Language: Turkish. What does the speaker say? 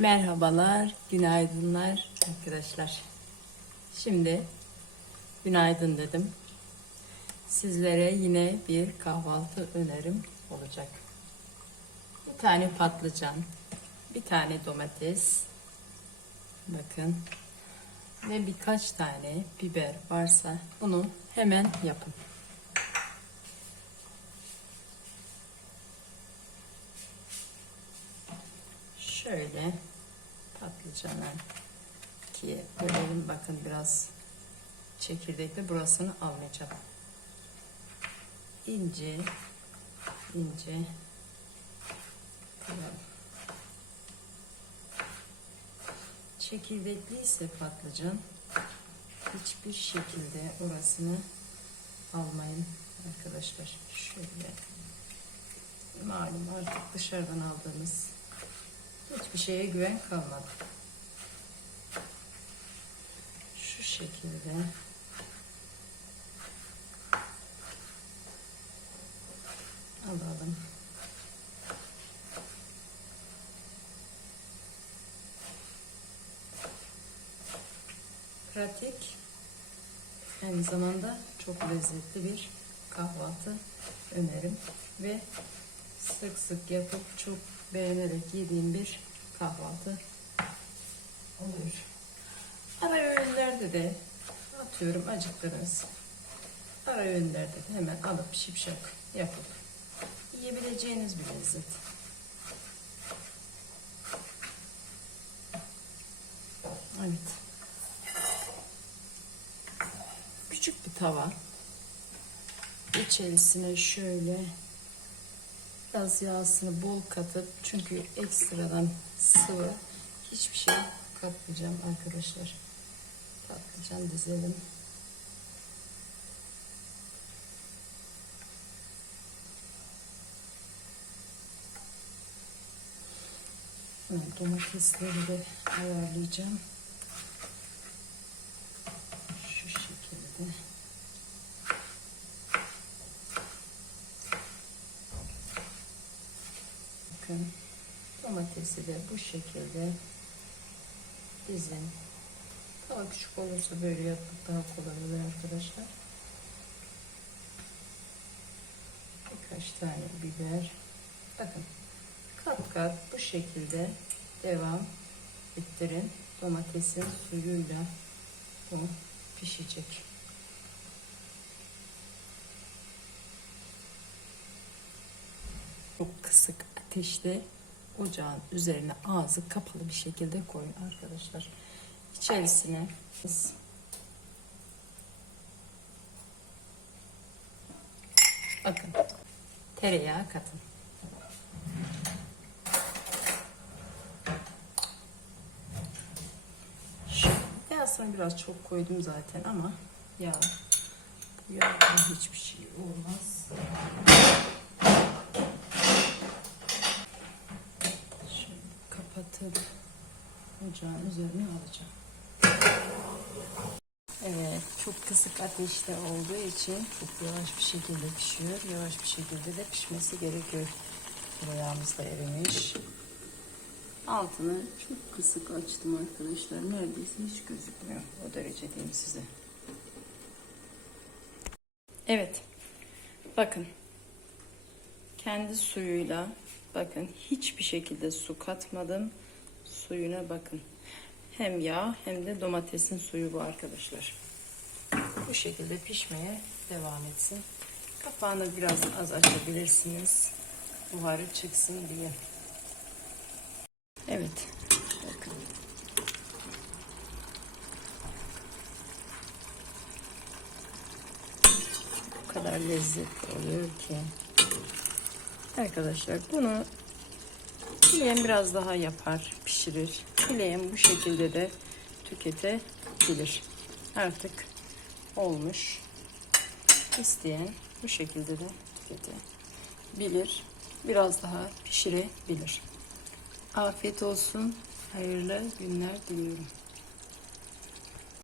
Merhabalar, günaydınlar arkadaşlar. Şimdi günaydın dedim. Sizlere yine bir kahvaltı önerim olacak. Bir tane patlıcan, bir tane domates, bakın ve birkaç tane biber varsa bunu hemen yapın. Şöyle patlıcanı ki bölelim bakın biraz çekirdekli burasını almayacağım. İnce ince. Çekirdekli ise patlıcan hiçbir şekilde orasını almayın arkadaşlar. Şöyle malum artık dışarıdan aldığımız hiçbir şeye güven kalmadı. Şu şekilde alalım. Pratik aynı zamanda çok lezzetli bir kahvaltı önerim ve sık sık yapıp çok beğenerek yediğim bir kahvaltı oluyor. Ara öğünlerde de atıyorum acıktınız. Ara öğünlerde de hemen alıp şipşak yapıp yiyebileceğiniz bir lezzet. Evet. Küçük bir tava. İçerisine şöyle biraz yağsını bol katıp çünkü ekstradan sıvı hiçbir şey katmayacağım arkadaşlar. Patlıcan dizelim. Domatesleri de ayarlayacağım. Şu şekilde. Bakın domatesi de bu şekilde dizin. Daha küçük olursa böyle yapmak daha kolay oluyor arkadaşlar. Birkaç tane biber. Bakın kat kat bu şekilde devam ettirin. Domatesin suyuyla bu pişecek. Çok kısık ateşte ocağın üzerine ağzı kapalı bir şekilde koyun arkadaşlar. İçerisine bakın tereyağı katın. Şu yağsını biraz çok koydum zaten ama yağ bu yağdan hiçbir şey olmaz. Şöyle kapatıp ocağın üzerine alacağım. Evet, çok kısık ateşte olduğu için çok yavaş bir şekilde pişiyor. Yavaş bir şekilde de pişmesi gerekiyor. Tereyağımız da erimiş. Altını çok kısık açtım arkadaşlar. Neredeyse hiç gözükmüyor. O derece diyeyim size. Evet. Bakın. Kendi suyuyla bakın hiçbir şekilde su katmadım. Suyuna bakın. Hem yağ hem de domatesin suyu bu arkadaşlar. Bu şekilde pişmeye devam etsin. Kapağını biraz az açabilirsiniz. Buharı çıksın diye. Evet. Bakın. O kadar lezzetli oluyor ki. Arkadaşlar bunu dileyen biraz daha yapar, pişirir. Dileyen bu şekilde de tüketebilir. Artık olmuş. İsteyen bu şekilde de tüketebilir. Biraz daha pişirebilir. Afiyet olsun. Hayırlı günler diliyorum.